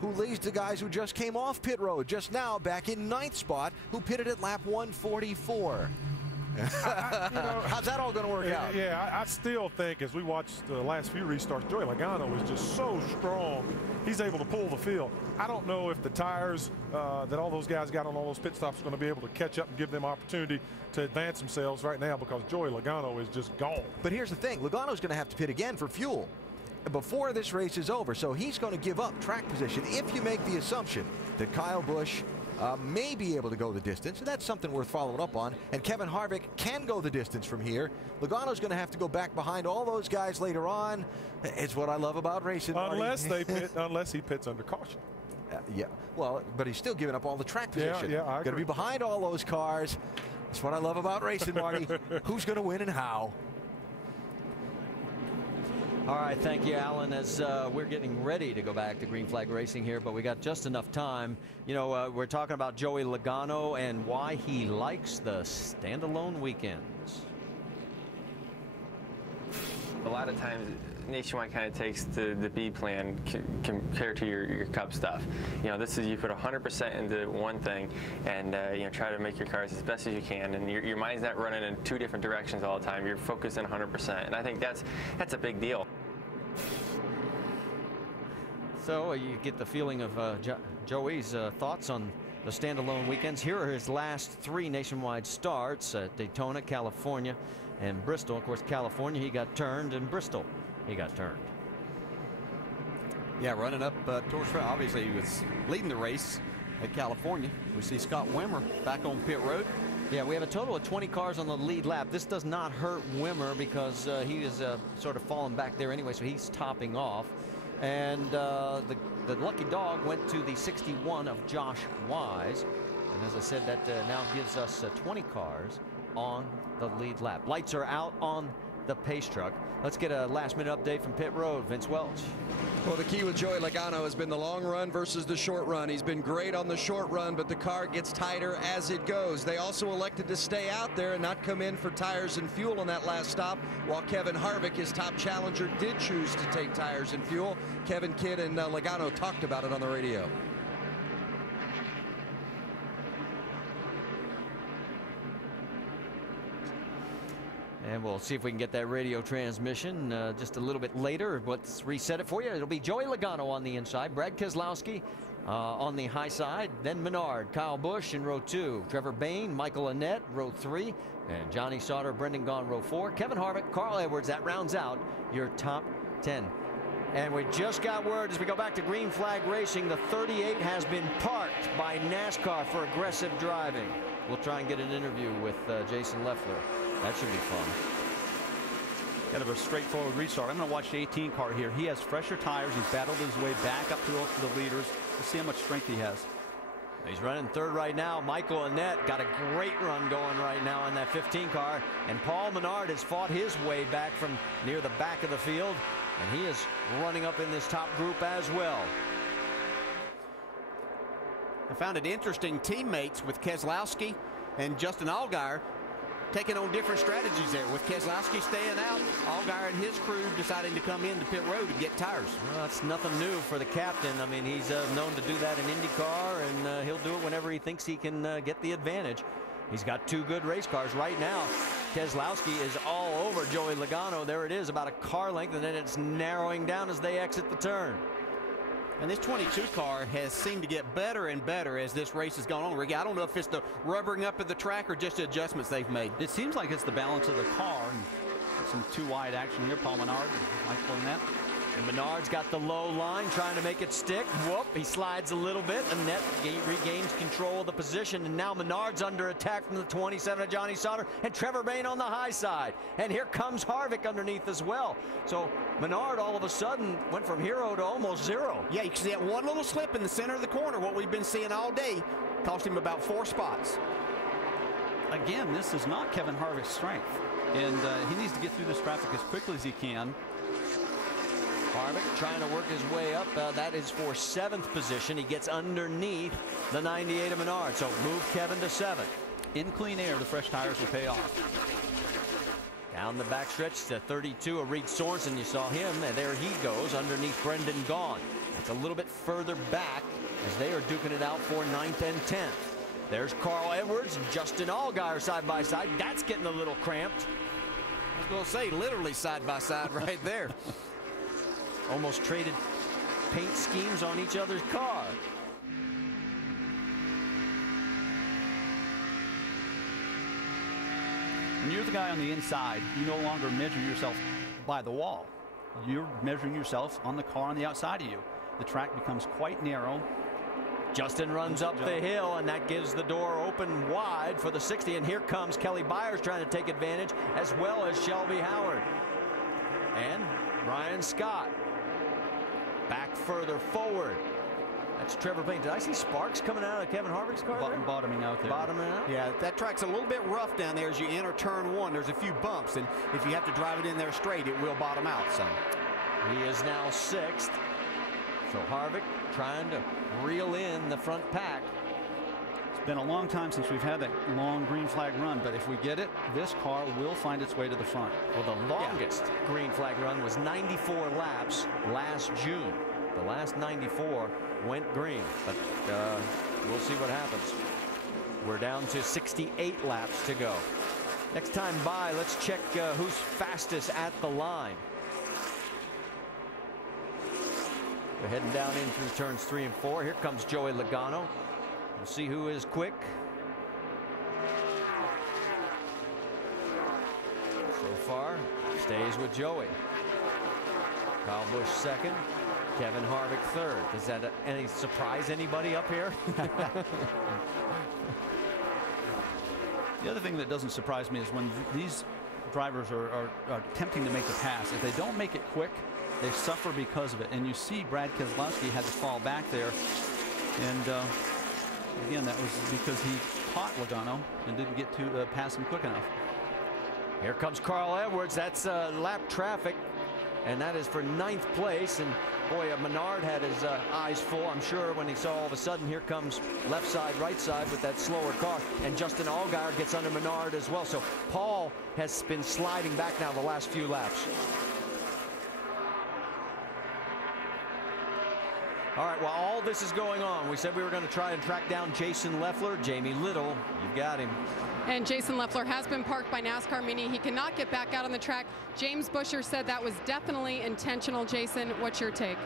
who leads the guys who just came off pit road just now back in 9th spot, who pitted at lap 144. How's that all going to work out? Yeah, I still think as we watch the last few restarts, Joey Logano is just so strong. He's able to pull the field. I don't know if the tires that all those guys got on all those pit stops are going to be able to catch up and give them opportunity to advance themselves right now, because Joey Logano is just gone. But here's the thing. Logano's going to have to pit again for fuel before this race is over. So he's going to give up track position if you make the assumption that Kyle Busch may be able to go the distance. And that's something worth following up on. And Kevin Harvick can go the distance from here. Logano's going to have to go back behind all those guys later on. It's what I love about racing. Unless they pit, unless he pits under caution. Yeah, well, but he's still giving up all the track position. Yeah, I agree. Going to be behind all those cars. That's what I love about racing, Marty. Who's going to win and how? All right, thank you, Alan. As we're getting ready to go back to green flag racing here, but we got just enough time. You know, we're talking about Joey Logano and why he likes the standalone weekends. A lot of times, Nationwide kind of takes the B plan compared to your Cup stuff. You know, this is you put 100% into one thing, and you know, try to make your cars as best as you can, and your mind's not running in 2 different directions all the time. You're focusing 100%, and I think that's a big deal. So you get the feeling of Joey's thoughts on the standalone weekends. Here are his last 3 nationwide starts at Daytona, California, and Bristol. Of course, California, he got turned, and Bristol, he got turned. Yeah, running up towards front. Obviously, he was leading the race at California. We see Scott Wimmer back on pit road. Yeah, we have a total of 20 cars on the lead lap. This does not hurt Wimmer because he is sort of falling back there anyway, so he's topping off. And the lucky dog went to the 61 of Josh Wise. And as I said, that now gives us 20 cars on the lead lap. Lights are out on the pace truck. Let's get a last-minute update from pit road. Vince Welch. Well, the key with Joey Logano has been the long run versus the short run. He's been great on the short run, but the car gets tighter as it goes. They also elected to stay out there and not come in for tires and fuel on that last stop, while Kevin Harvick, his top challenger, did choose to take tires and fuel. Kevin Kidd and Logano talked about it on the radio. And we'll see if we can get that radio transmission just a little bit later. Let's reset it for you. It'll be Joey Logano on the inside, Brad Keselowski on the high side, then Menard, Kyle Busch in row 2, Trevor Bayne, Michael Annett, row 3, and Johnny Sauter, Brendan Gaughan, row 4, Kevin Harvick, Carl Edwards. That rounds out your top 10. And we just got word as we go back to green flag racing, the 38 has been parked by NASCAR for aggressive driving. We'll try and get an interview with Jason Leffler. That should be fun. Kind of a straightforward restart. I'm going to watch the 18 car here. He has fresher tires. He's battled his way back up to the leaders. Let's see how much strength he has. He's running third right now. Michael Annett got a great run going right now in that 15 car. And Paul Menard has fought his way back from near the back of the field. And he is running up in this top group as well. I found it interesting, teammates with Keselowski and Justin Allgaier taking on different strategies there, with Keselowski staying out, Allgaier and his crew deciding to come into pit road to get tires. Well, that's nothing new for the captain. I mean, he's known to do that in IndyCar, and he'll do it whenever he thinks he can get the advantage. He's got 2 good race cars right now. Keselowski is all over Joey Logano. There it is, about a car length, and then it's narrowing down as they exit the turn. And this 22 car has seemed to get better and better as this race has gone on. Ricky, I don't know if it's the rubbering up of the track or just the adjustments they've made. It seems like it's the balance of the car. And some 2 wide action here. Paul Menard, Michael Annett. And Menard's got the low line, trying to make it stick. Whoop, he slides a little bit. Annett regains control of the position. And now Menard's under attack from the 27 of Johnny Sauter. And Trevor Bayne on the high side. And here comes Harvick underneath as well. So Menard all of a sudden went from hero to almost zero. Yeah, you can see that one little slip in the center of the corner, what we've been seeing all day, cost him about 4 spots. Again, this is not Kevin Harvick's strength. And he needs to get through this traffic as quickly as he can. Harvick trying to work his way up. That is for 7th position. He gets underneath the 98 of Menard. So move Kevin to 7th. In clean air, the fresh tires will pay off. Down the backstretch to 32 of Reed Sorensen. You saw him, and there he goes underneath Brendan Gaughan. It's a little bit further back as they are duking it out for 9th and 10th. There's Carl Edwards and Justin Allgaier side by side. That's getting a little cramped. I was going to say literally side by side right there. Almost traded paint schemes on each other's car. When you're the guy on the inside, you no longer measure yourself by the wall. You're measuring yourself on the car on the outside of you. The track becomes quite narrow. Justin runs up the hill, and that gives the door open wide for the 60. And here comes Kelly Byers trying to take advantage, as well as Shelby Howard. And Brian Scott back further forward. That's Trevor Payne. Did I see sparks coming out of Kevin Harvick's car there? Bottoming out there. Bottoming out? Yeah, that track's a little bit rough down there as you enter turn 1. There's a few bumps, and if you have to drive it in there straight, it will bottom out some. He is now 6th. So Harvick trying to reel in the front pack. It's been a long time since we've had that long green flag run, but if we get it, this car will find its way to the front. Well, the longest green flag run was 94 laps last June. The last 94 went green, but we'll see what happens. We're down to 68 laps to go. Next time by, let's check who's fastest at the line. We're heading down in through turns 3 and 4. Here comes Joey Logano. We'll see who is quick. So far, stays with Joey. Kyle Busch 2nd. Kevin Harvick 3rd. Does that surprise anybody up here? The other thing that doesn't surprise me is when these drivers are attempting to make the pass. If they don't make it quick, they suffer because of it. And you see Brad Keselowski had to fall back there. And again, that was because he caught Logano and didn't get to pass him quick enough. Here comes Carl Edwards. That's lap traffic. And that is for 9th place. And boy, Menard had his eyes full, I'm sure, when he saw all of a sudden here comes left side, right side with that slower car. And Justin Allgaier gets under Menard as well. So Paul has been sliding back now the last few laps. All right, while all this is going on, we said we were going to try and track down Jason Leffler. Jamie Little, you've got him. And Jason Leffler has been parked by NASCAR, meaning he cannot get back out on the track. James Busher said that was definitely intentional. Jason, what's your take?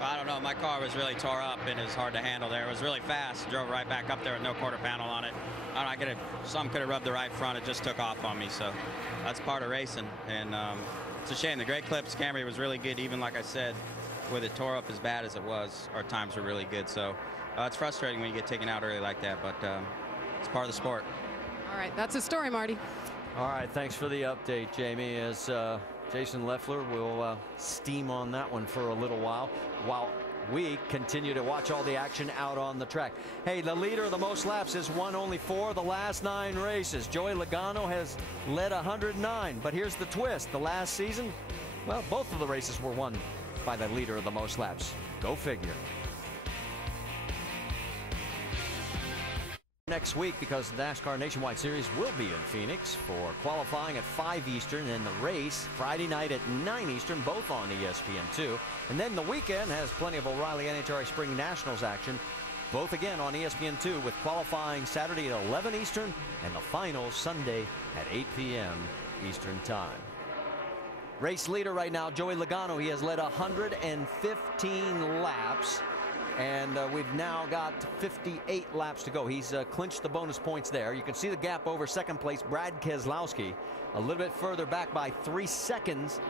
I don't know. My car was really tore up and it was hard to handle there. It was really fast. Drove right back up there with no quarter panel on it. I don't know, some could have rubbed the right front. It just took off on me. So that's part of racing. And it's a shame. The Great Clips Camry was really good, even like I said, with it tore up as bad as it was. Our times were really good. So it's frustrating when you get taken out early like that, but it's part of the sport. All right, that's a story, Marty. All right, thanks for the update, Jamie, as Jason Leffler will steam on that one for a little while we continue to watch all the action out on the track. Hey, the leader of the most laps has won only 4 of the last 9 races. Joey Logano has led 109, but here's the twist. The last season, well, both of the races were won by the leader of the most laps. Go figure. Next week, because the NASCAR Nationwide Series will be in Phoenix for qualifying at 5 Eastern and the race Friday night at 9 Eastern, both on ESPN2. And then the weekend has plenty of O'Reilly NHRA Spring Nationals action, both again on ESPN2 with qualifying Saturday at 11 Eastern and the final Sunday at 8 p.m. Eastern Time. Race leader right now, Joey Logano. He has led 115 laps. And we've now got 58 laps to go. He's clinched the bonus points there. You can see the gap over second place, Brad Keselowski. A little bit further back by 3 seconds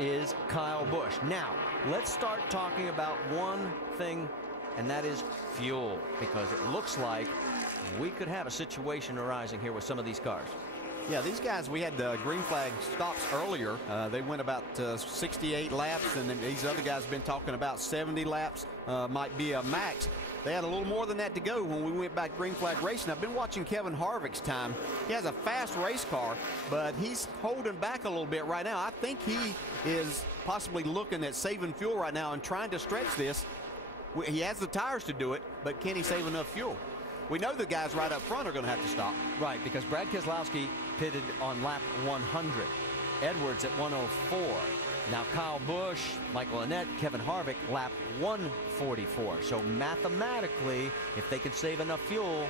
is Kyle Busch. Now, let's start talking about one thing, and that is fuel, because it looks like we could have a situation arising here with some of these cars. Yeah, these guys, we had the green flag stops earlier. They went about 68 laps, and then these other guys have been talking about 70 laps. Might be a max. They had a little more than that to go when we went back green flag racing. I've been watching Kevin Harvick's time. He has a fast race car, but he's holding back a little bit right now. I think he is possibly looking at saving fuel right now and trying to stretch this. He has the tires to do it, but can he save enough fuel? We know the guys right up front are going to have to stop. Right, because Brad Keselowski pitted on lap 100. Edwards at 104. Now Kyle Busch, Michael Annett, Kevin Harvick, lap 144. So mathematically, if they can save enough fuel,